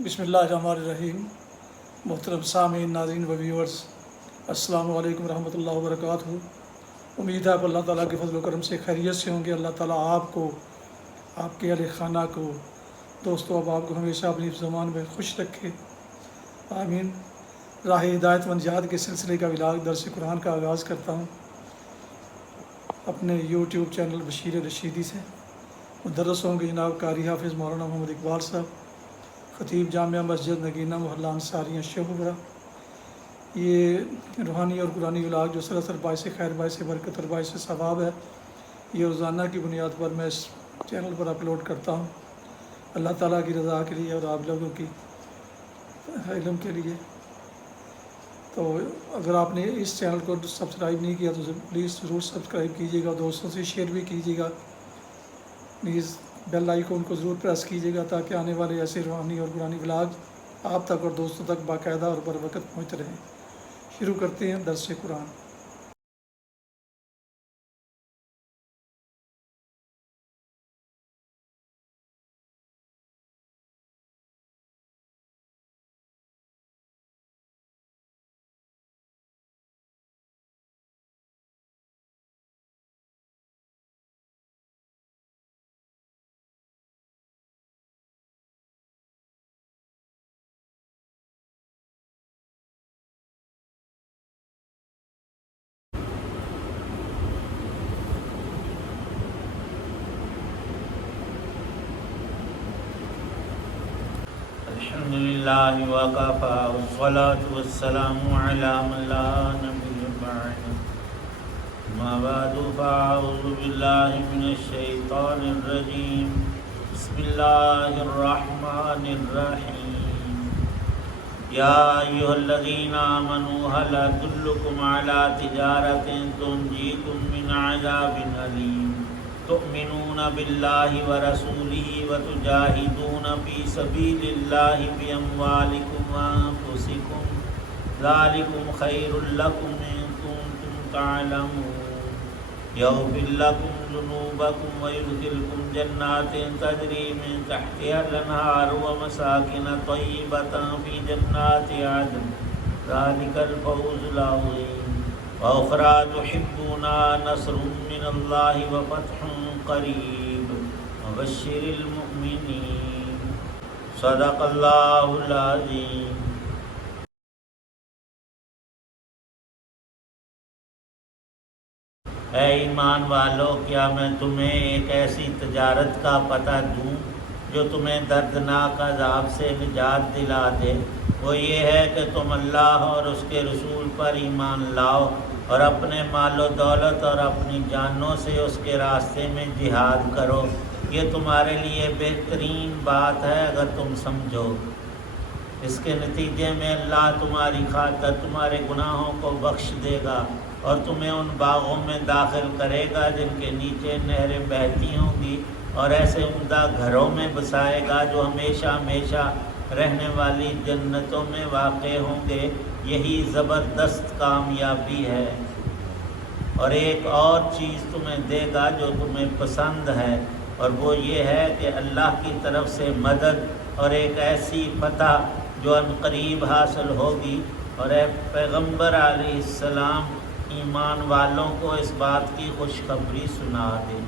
بسم اللہ الرحمن الرحیم۔ محترم سامعین، ناظرین و ویورز، السلام علیکم ورحمۃ اللہ وبرکاتہ۔ امید ہے آپ اللہ تعالیٰ کے فضل و کرم سے خیریت سے ہوں گے۔ اللہ تعالیٰ آپ کو، آپ کے اہل خانہ کو، دوستوں احباب کو ہمیشہ اپنی زبان میں خوش رکھے، آمین۔ راہ ہدایت و نجات کے سلسلے کا ولاگ درس قرآن کا آغاز کرتا ہوں اپنے یوٹیوب چینل بشیر رشیدی سے۔ مدرس ہوں گے جناب قاری حافظ مولانا محمد اقبال صاحب، خطیب جامعہ مسجد نگینہ محلہ انصاریہ شیخوپورہ۔ یہ روحانی اور قرآنی ولاگ جو سراسر باعث خیر، باعث برکت اور باعث ثواب ہے، یہ روزانہ کی بنیاد پر میں اس چینل پر اپلوڈ کرتا ہوں، اللہ تعالیٰ کی رضا کے لیے اور آپ لوگوں کی علم کے لیے۔ تو اگر آپ نے اس چینل کو سبسکرائب نہیں کیا تو پلیز ضرور سبسکرائب کیجیے گا، دوستوں سے شیئر بھی کیجیے گا، پلیز بیل آئیکن کو ضرور پریس کیجیے گا تاکہ آنے والے ایسے روحانی اور قرآنی ولاگ آپ تک اور دوستوں تک باقاعدہ اور بر وقت پہنچتے رہیں۔ شروع کرتے ہیں درس قرآن۔ الحمدللہ وکفی والصلاة والسلام علی من لا نبی بعد، اما بعد فاعوذ باللہ من الشیطان الرجیم، بسم اللہ الرحمن الرحیم۔ یا ایھا الذین آمنوا هل ادلکم علی تجارۃ تنجیکم من عذاب علیم، تؤمنون باللہ ورسولہ وتجاہدون فی سبیل اللہ باموالکم وانفسکم، ذالکم خیر لکم ان کنتم تعلمون، یغفر لکم ذنوبکم ویدخلکم جنات تجری من تحتہا الانہار ومساکن طیبۃ فی جنات عدن، ذالک الفوز العظیم۔ وأخرى تحبونها نصر من الله وفتح قریب وبشر المؤمنین، صدق اللہ العظیم۔ اے ایمان والو، کیا میں تمہیں ایک ایسی تجارت کا پتہ دوں جو تمہیں دردناک عذاب سے نجات دلا دے؟ وہ یہ ہے کہ تم اللہ اور اس کے رسول پر ایمان لاؤ اور اپنے مال و دولت اور اپنی جانوں سے اس کے راستے میں جہاد کرو۔ یہ تمہارے لیے بہترین بات ہے اگر تم سمجھو۔ اس کے نتیجے میں اللہ تمہاری خاطر تمہارے گناہوں کو بخش دے گا اور تمہیں ان باغوں میں داخل کرے گا جن کے نیچے نہریں بہتی ہوں گی، اور ایسے عمدہ گھروں میں بسائے گا جو ہمیشہ ہمیشہ رہنے والی جنتوں میں واقع ہوں گے۔ یہی زبردست کامیابی ہے۔ اور ایک اور چیز تمہیں دے گا جو تمہیں پسند ہے، اور وہ یہ ہے کہ اللہ کی طرف سے مدد اور ایک ایسی فتح جو عنقریب حاصل ہوگی۔ اور اے پیغمبر علیہ السلام، ایمان والوں کو اس بات کی خوشخبری سنا دے۔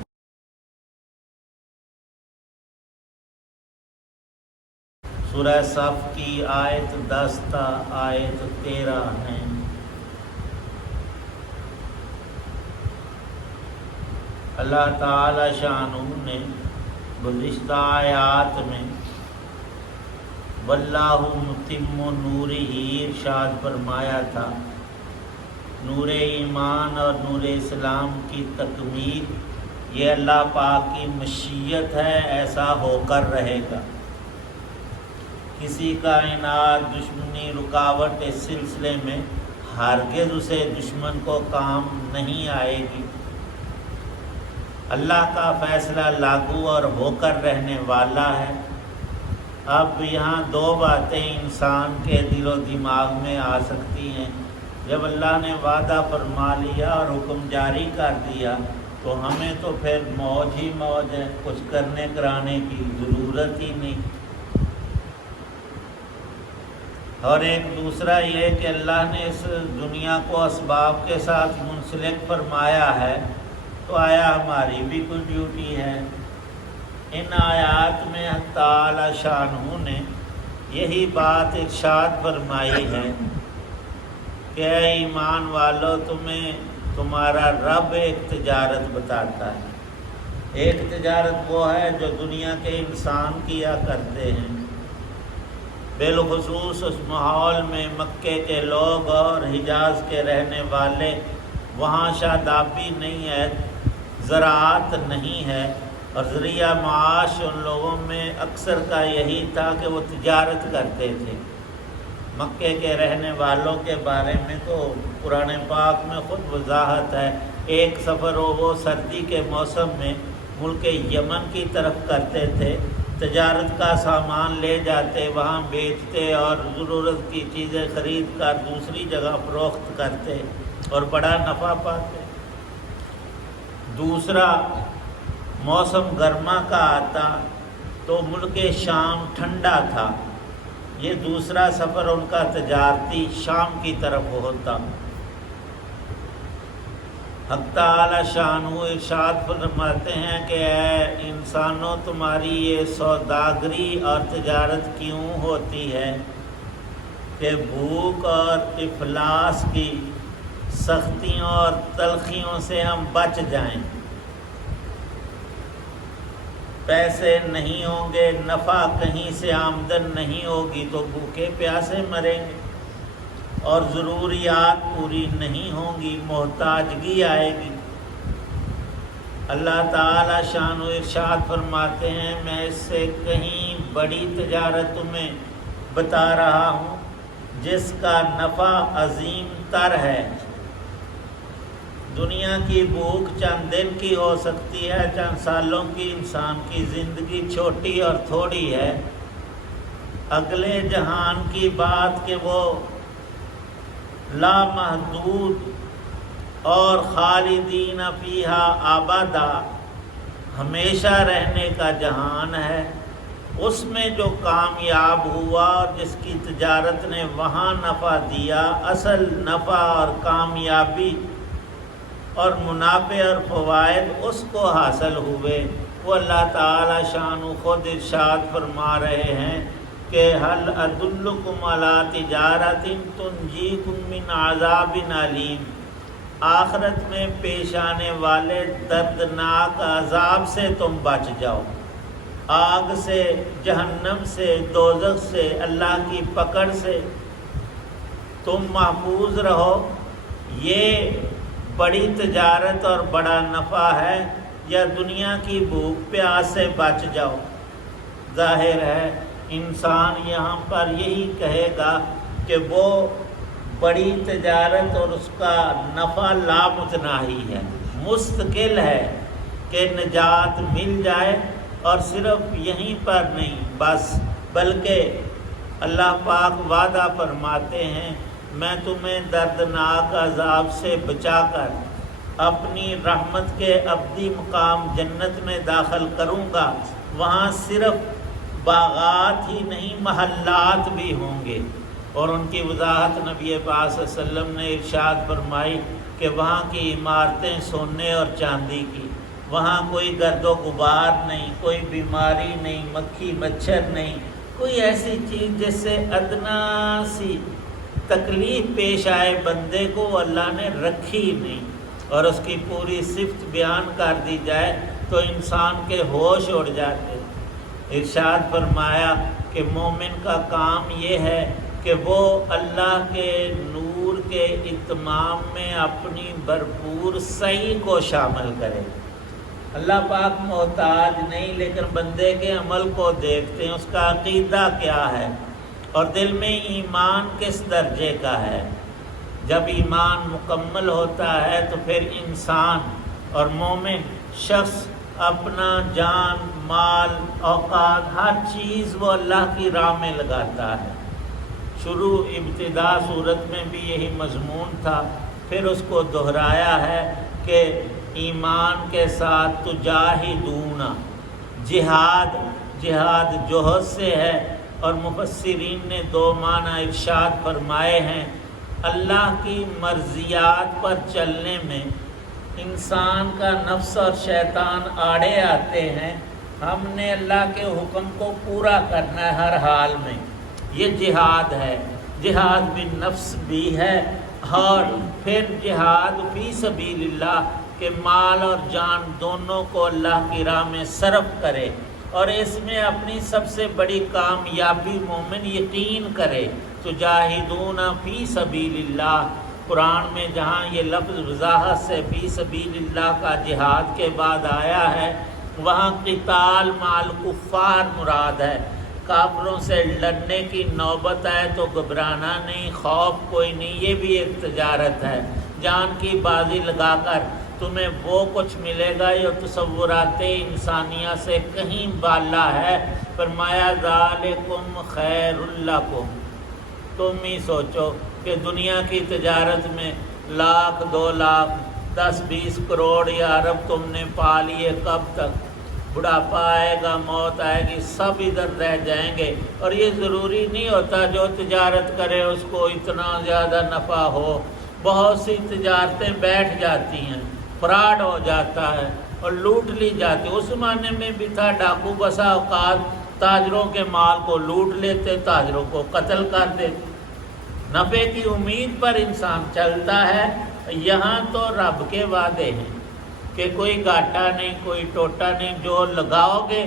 سورہ صف کی آیت 10 تا آیت 13 ہیں۔ اللہ تعالی شانہ نے گزشتہ آیات میں واللہ متم نورہ ارشاد فرمایا تھا، نور ایمان اور نور اسلام کی تکمیل یہ اللہ پاک کی مشیت ہے، ایسا ہو کر رہے گا۔ کسی کا عناد، دشمنی، رکاوٹ اس سلسلے میں ہرگز اسے دشمن کو کام نہیں آئے گی۔ اللہ کا فیصلہ لاگو اور ہو کر رہنے والا ہے۔ اب یہاں دو باتیں انسان کے دل و دماغ میں آ سکتی ہیں۔ جب اللہ نے وعدہ فرما لیا اور حکم جاری کر دیا تو ہمیں تو پھر موج ہی موج ہے، کچھ کرنے کرانے کی ضرورت ہی نہیں۔ اور ایک دوسرا یہ کہ اللہ نے اس دنیا کو اسباب کے ساتھ منسلک فرمایا ہے، تو آیا ہماری بھی کوئی ڈیوٹی ہے؟ ان آیات میں حق تعالی شانہ نے یہی بات ارشاد فرمائی ہے کہ اے ایمان والو، تمہیں تمہارا رب ایک تجارت بتاتا ہے۔ ایک تجارت وہ ہے جو دنیا کے انسان کیا کرتے ہیں، بالخصوص اس ماحول میں مکے کے لوگ اور حجاز کے رہنے والے، وہاں شادابی نہیں ہے، زراعت نہیں ہے، اور ذریعہ معاش ان لوگوں میں اکثر کا یہی تھا کہ وہ تجارت کرتے تھے۔ مکے کے رہنے والوں کے بارے میں تو قرآن پاک میں خود وضاحت ہے۔ ایک سفر وہ سردی کے موسم میں ملک یمن کی طرف کرتے تھے، تجارت کا سامان لے جاتے، وہاں بیچتے اور ضرورت کی چیزیں خرید کر دوسری جگہ فروخت کرتے اور بڑا نفع پاتے۔ دوسرا موسم گرما کا آتا تو ملک شام ٹھنڈا تھا، یہ دوسرا سفر ان کا تجارتی شام کی طرف ہوتا۔ حق تعالی شانہ ارشاد فرماتے ہیں کہ اے انسانوں، تمہاری یہ سوداگری اور تجارت کیوں ہوتی ہے کہ بھوک اور افلاس کی سختیوں اور تلخیوں سے ہم بچ جائیں۔ پیسے نہیں ہوں گے، نفع کہیں سے آمدن نہیں ہوگی تو بھوکے پیاسے مریں گے، اور ضروریات پوری نہیں ہوں گی، محتاجگی آئے گی۔ اللہ تعالی شان و ارشاد فرماتے ہیں میں اس سے کہیں بڑی تجارت تمہیں بتا رہا ہوں جس کا نفع عظیم تر ہے۔ دنیا کی بھوک چند دن کی ہو سکتی ہے، چند سالوں کی انسان کی زندگی چھوٹی اور تھوڑی ہے۔ اگلے جہان کی بات کہ وہ لامحدود اور خالدین فیہا ابدا، ہمیشہ رہنے کا جہان ہے۔ اس میں جو کامیاب ہوا اور جس کی تجارت نے وہاں نفع دیا، اصل نفع اور کامیابی اور منافع اور فوائد اس کو حاصل ہوئے، وہ اللہ تعالی شانہ خود ارشاد فرما رہے ہیں کہ هل ادلکم علی تجارۃ تنجیکم من عذاب علیم، آخرت میں پیش آنے والے دردناک عذاب سے تم بچ جاؤ، آگ سے، جہنم سے، دوزخ سے، اللہ کی پکڑ سے تم محفوظ رہو۔ یہ بڑی تجارت اور بڑا نفع ہے، یا دنیا کی بھوک پیاس سے بچ جاؤ؟ ظاہر ہے انسان یہاں پر یہی کہے گا کہ وہ بڑی تجارت اور اس کا نفع لامتناہی ہے، مستقل ہے کہ نجات مل جائے، اور صرف یہیں پر نہیں بس، بلکہ اللہ پاک وعدہ فرماتے ہیں میں تمہیں دردناک عذاب سے بچا کر اپنی رحمت کے ابدی مقام جنت میں داخل کروں گا۔ وہاں صرف باغات ہی نہیں، محلات بھی ہوں گے، اور ان کی وضاحت نبی پاک صلی اللہ علیہ وسلم نے ارشاد فرمائی کہ وہاں کی عمارتیں سونے اور چاندی کی، وہاں کوئی گرد و غبار نہیں، کوئی بیماری نہیں، مکھی مچھر نہیں، کوئی ایسی چیز جس سے ادنا سی تکلیف پیش آئے بندے کو، اللہ نے رکھی نہیں، اور اس کی پوری صفت بیان کر دی جائے تو انسان کے ہوش اڑ جاتے۔ ارشاد فرمایا کہ مومن کا کام یہ ہے کہ وہ اللہ کے نور کے اتمام میں اپنی بھرپور سعی کو شامل کرے۔ اللہ پاک محتاج نہیں، لیکن بندے کے عمل کو دیکھتے ہیں، اس کا عقیدہ کیا ہے اور دل میں ایمان کس درجے کا ہے۔ جب ایمان مکمل ہوتا ہے تو پھر انسان اور مومن شخص اپنا جان، مال، اوقات، ہر چیز وہ اللہ کی راہ میں لگاتا ہے۔ شروع ابتدا صورت میں بھی یہی مضمون تھا، پھر اس کو دہرایا ہے کہ ایمان کے ساتھ تجاہدون، جہاد جوہد سے ہے، اور مفسرین نے 2 معنی ارشاد فرمائے ہیں۔ اللہ کی مرضیات پر چلنے میں انسان کا نفس اور شیطان آڑے آتے ہیں، ہم نے اللہ کے حکم کو پورا کرنا ہے ہر حال میں۔ یہ جہاد ہے، جہاد بھی نفس بھی ہے، اور پھر جہاد فی سبیل اللہ کہ مال اور جان دونوں کو اللہ کی راہ میں صرف کرے، اور اس میں اپنی سب سے بڑی کامیابی مومن یقین کرے۔ تجاہدون فی سبیل اللہ، قرآن میں جہاں یہ لفظ وضاحت سے فی سبیل اللہ کا جہاد کے بعد آیا ہے، وہاں قتال مال کفار مراد ہے۔ کافروں سے لڑنے کی نوبت آئے تو گھبرانا نہیں، خوف کوئی نہیں، یہ بھی ایک تجارت ہے۔ جان کی بازی لگا کر تمہیں وہ کچھ ملے گا جو تصورات انسانیہ سے کہیں بالا ہے۔ فرمایا ذالکم خیر لکم، تم ہی سوچو کہ دنیا کی تجارت میں 1 لاکھ 2 لاکھ 10 20 کروڑ یا ارب تم نے پا لیے، کب تک؟ بڑھاپا آئے گا، موت آئے گی، سب ادھر رہ جائیں گے۔ اور یہ ضروری نہیں ہوتا جو تجارت کرے اس کو اتنا زیادہ نفع ہو۔ بہت سی تجارتیں بیٹھ جاتی ہیں، فراڈ ہو جاتا ہے اور لوٹ لی جاتی۔ اس زمانے میں بھی تھا، ڈاکو بسا اوقات تاجروں کے مال کو لوٹ لیتے، تاجروں کو قتل کر دیتے۔ نفع کی امید پر انسان چلتا ہے۔ یہاں تو رب کے وعدے ہیں کہ کوئی گھاٹا نہیں، کوئی ٹوٹا نہیں، جو لگاؤ گے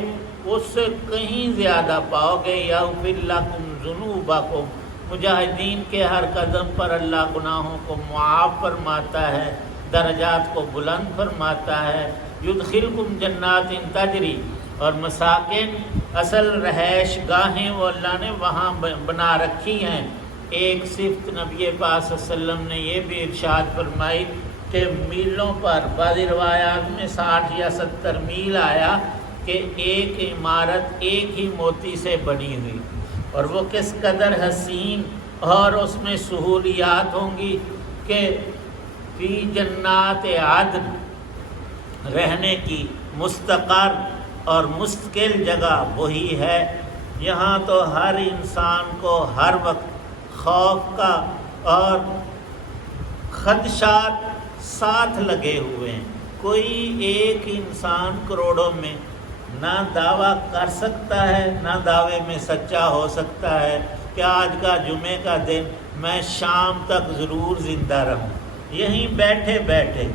اس سے کہیں زیادہ پاؤ گے۔ یغفر لکم ذنوبکم، مجاہدین کے ہر قدم پر اللہ گناہوں کو معاف فرماتا ہے، درجات کو بلند فرماتا ہے۔ یدخلکم جنات تجری، اور مساکن اصل رہائش گاہیں وہ اللہ نے وہاں بنا رکھی ہیں۔ ایک صفت نبی پاک صلی اللہ علیہ وسلم نے یہ بھی ارشاد فرمائی کہ میلوں پر، بعض روایات میں 60 یا 70 میل آیا کہ ایک عمارت ایک ہی موتی سے بنی ہوئی، اور وہ کس قدر حسین اور اس میں سہولیات ہوں گی کہ فی جنات عدن، رہنے کی مستقر اور مستقل جگہ وہی ہے۔ یہاں تو ہر انسان کو ہر وقت خوف کا اور خدشات ساتھ لگے ہوئے ہیں۔ کوئی ایک انسان کروڑوں میں نہ دعویٰ کر سکتا ہے، نہ دعوے میں سچا ہو سکتا ہے کہ آج کا جمعے کا دن میں شام تک ضرور زندہ رہوں۔ یہیں بیٹھے بیٹھے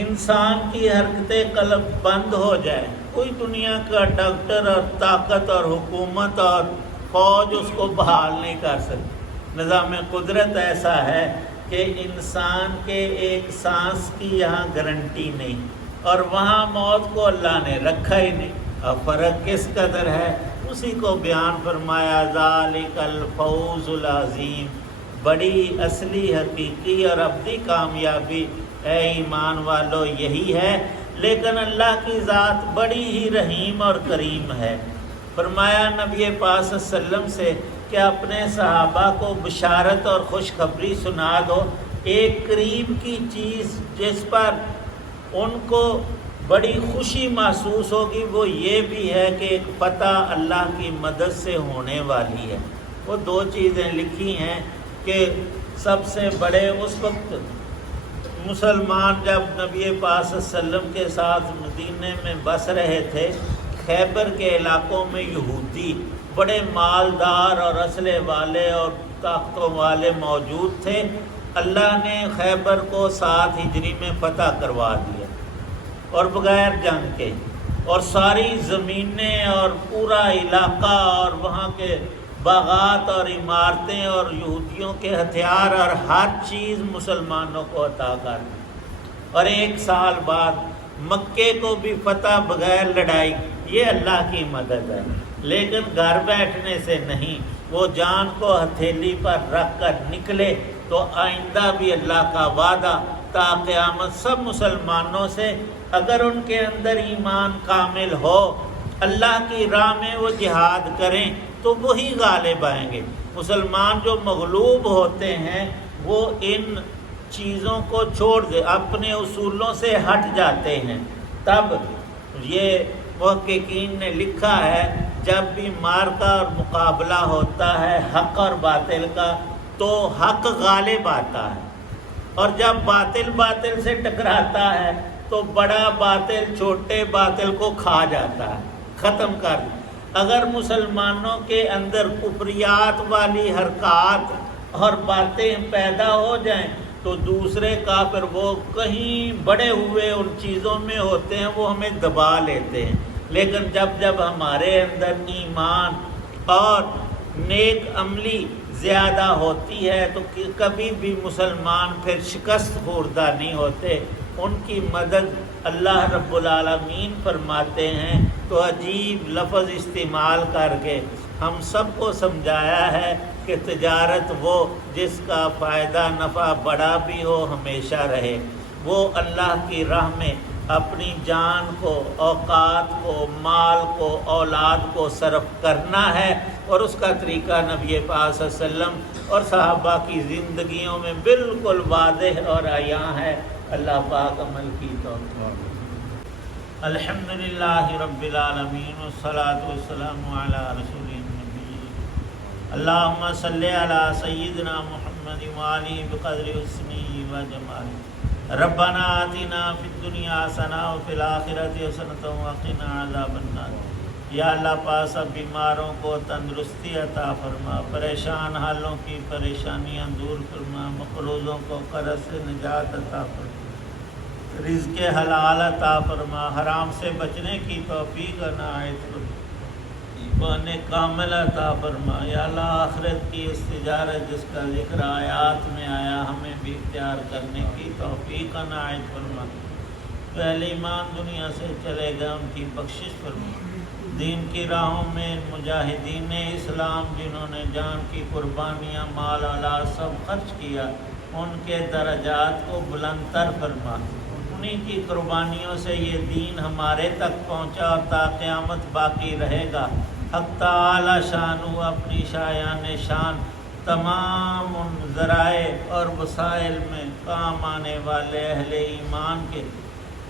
انسان کی حرکتیں قلب بند ہو جائے، کوئی دنیا کا ڈاکٹر اور طاقت اور حکومت اور فوج اس کو بحال نہیں کر سکتی۔ نظام قدرت ایسا ہے کہ انسان کے ایک سانس کی یہاں گارنٹی نہیں، اور وہاں موت کو اللہ نے رکھا ہی نہیں۔ اب فرق کس قدر ہے اسی کو بیان فرمایا، ذالک الفوز العظیم، بڑی اصلی حقیقی اور ابدی کامیابی اے ایمان والو یہی ہے۔ لیکن اللہ کی ذات بڑی ہی رحیم اور کریم ہے۔ فرمایا نبی پاک صلی اللہ علیہ وسلم سے کہ اپنے صحابہ کو بشارت اور خوشخبری سنا دو، ایک قریب کی چیز جس پر ان کو بڑی خوشی محسوس ہوگی وہ یہ بھی ہے کہ ایک فتح اللہ کی مدد سے ہونے والی ہے۔ وہ 2 چیزیں لکھی ہیں کہ سب سے بڑے اس وقت مسلمان جب نبی پاک صلی اللہ علیہ وسلم کے ساتھ مدینے میں بس رہے تھے، خیبر کے علاقوں میں یہودی بڑے مالدار اور اسلحے والے اور طاقتوں والے موجود تھے۔ اللہ نے خیبر کو 7 ہجری میں فتح کروا دیا اور بغیر جنگ کے، اور ساری زمینیں اور پورا علاقہ اور وہاں کے باغات اور عمارتیں اور یہودیوں کے ہتھیار اور ہر چیز مسلمانوں کو عطا کر دی۔ اور 1 سال بعد مکے کو بھی فتح بغیر لڑائی، یہ اللہ کی مدد ہے۔ لیکن گھر بیٹھنے سے نہیں، وہ جان کو ہتھیلی پر رکھ کر نکلے تو آئندہ بھی اللہ کا وعدہ تا قیامت سب مسلمانوں سے، اگر ان کے اندر ایمان کامل ہو، اللہ کی راہ میں وہ جہاد کریں تو وہی غالب آئیں گے۔ مسلمان جو مغلوب ہوتے ہیں وہ ان چیزوں کو چھوڑ دے، اپنے اصولوں سے ہٹ جاتے ہیں۔ تب یہ محققین نے لکھا ہے جب بھی مارکا اور مقابلہ ہوتا ہے حق اور باطل کا تو حق غالب آتا ہے، اور جب باطل سے ٹکراتا ہے تو بڑا باطل چھوٹے باطل کو کھا جاتا ہے، ختم کر دیتا۔ اگر مسلمانوں کے اندر کفریات والی حرکات اور باتیں پیدا ہو جائیں تو دوسرے کافر وہ کہیں بڑے ہوئے ان چیزوں میں ہوتے ہیں، وہ ہمیں دبا لیتے ہیں۔ لیکن جب ہمارے اندر ایمان اور نیک عملی زیادہ ہوتی ہے تو کبھی بھی مسلمان پھر شکست خوردہ نہیں ہوتے۔ ان کی مدد اللہ رب العالمین فرماتے ہیں تو عجیب لفظ استعمال کر کے ہم سب کو سمجھایا ہے کہ تجارت وہ جس کا فائدہ نفع بڑا بھی ہو ہمیشہ رہے، وہ اللہ کی راہ میں اپنی جان کو، اوقات کو، مال کو، اولاد کو صرف کرنا ہے، اور اس کا طریقہ نبی پاک صلی اللہ علیہ وسلم اور صحابہ کی زندگیوں میں بالکل واضح اور عیاں ہے۔ اللہ پاک عمل کی توفیق۔ الحمدللہ رب العالمین والصلاة والسلام علی رسول النبی۔ اللہم صلی علی سیدنا محمد وآلہ بقدر حسنہ و جمالہ۔ ربنا آتنا فی الدنیا حسنہ وفی الآخرۃ حسنۃ وقنا عذاب النار۔ یا اللہ پاک سب بیماروں کو تندرستی عطا فرما، پریشان حالوں کی پریشانیاں دور فرما، مقروضوں کو قرض سے نجات عطا فرما، رزق حلال عطا فرما، حرام سے بچنے کی توفیق عنایت فرما، ایمان کامل عطا فرما۔ یا اللہ آخرت کی اس تجارت جس کا ذکر آیات میں آیا ہمیں بھی اختیار کرنے کی توفیق عنایت فرما۔ پہلے ایمان دنیا سے چلے گئے ان کی بخشش فرما۔ دین کی راہوں میں مجاہدین اسلام جنہوں نے جان کی قربانیاں، مال اولاد سب خرچ کیا، ان کے درجات کو بلند تر فرما۔ انہی کی قربانیوں سے یہ دین ہمارے تک پہنچا اور تا قیامت باقی رہے گا۔ حق تعالی شانہ اپنی شایان شان تمام ان ذرائع اور وسائل میں کام آنے والے اہل ایمان کے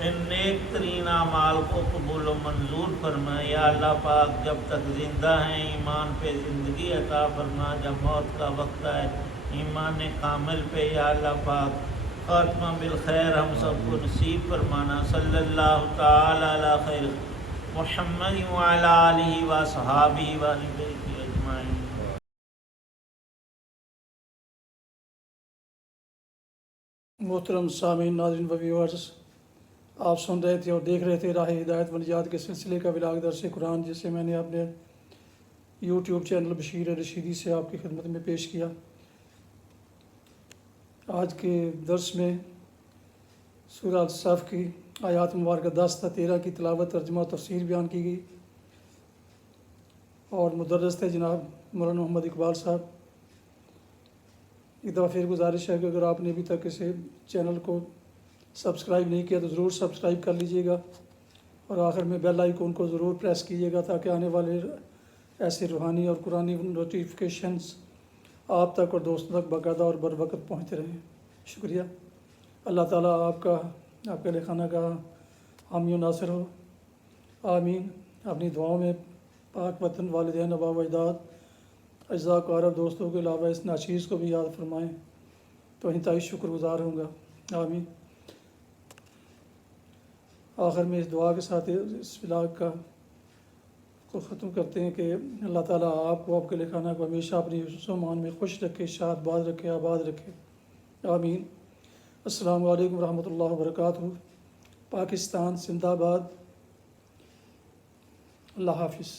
ان نیک ترین اعمال کو قبول و منظور فرما۔ یا اللہ پاک جب تک زندہ ہیں ایمان پہ زندگی عطا فرما، جب موت کا وقت آئے ایمان کامل پہ یا اللہ پاک خاتمہ بالخیر ہم سب کو نصیب فرمانا۔ صلی اللہ تعالی علی خیر محمد وعلی آلہ وصحابہ وآل بیتہ اجمعین۔ محترم سامعین، ناظرین و ویورز، آپ سن رہے تھے اور دیکھ رہے تھے راہ ہدایت و نجات کے سلسلے کا ولاگ درس قرآن، جسے میں نے اپنے یوٹیوب چینل بشیر رشیدی سے آپ کی خدمت میں پیش کیا۔ آج کے درس میں سورہ الصف کی آیات مبارکہ 10 تا 13 کی تلاوت، ترجمہ و تفسیر بیان کی گئی، اور مدرس تھے جناب مولانا محمد اقبال صاحب۔ ایک دفعہ پھر گزارش ہے کہ اگر آپ نے ابھی تک اسے چینل کو سبسکرائب نہیں کیا تو ضرور سبسکرائب کر لیجئے گا، اور آخر میں بیل آئیکن کو ضرور پریس کیجیے گا تاکہ آنے والے ایسے روحانی اور قرآنی نوٹیفیکیشنز آپ تک اور دوستوں تک باقاعدہ اور بر وقت پہنچتے رہیں۔ شکریہ۔ اللہ تعالیٰ آپ کا اہل خانہ کا حامی و ناصر ہو، آمین۔ اپنی دعاؤں میں پاک وطن، والدین، آباء و اجداد، اجزاء و اقارب، دوستوں کے علاوہ اس ناچیز کو بھی یاد فرمائیں تو انتہائی شکر گزار ہوں گا، آمین۔ آخر میں اس دعا کے ساتھ اس ولاگ کو ختم کرتے ہیں کہ اللہ تعالیٰ آپ کو، آپ کے خانہ کو ہمیشہ اپنی حفظ و امان میں خوش رکھے، شاد باز رکھے، آباد رکھے، آمین۔ السلام علیکم ورحمۃ اللہ وبرکاتہ۔ پاکستان زندہ باد۔ اللہ حافظ۔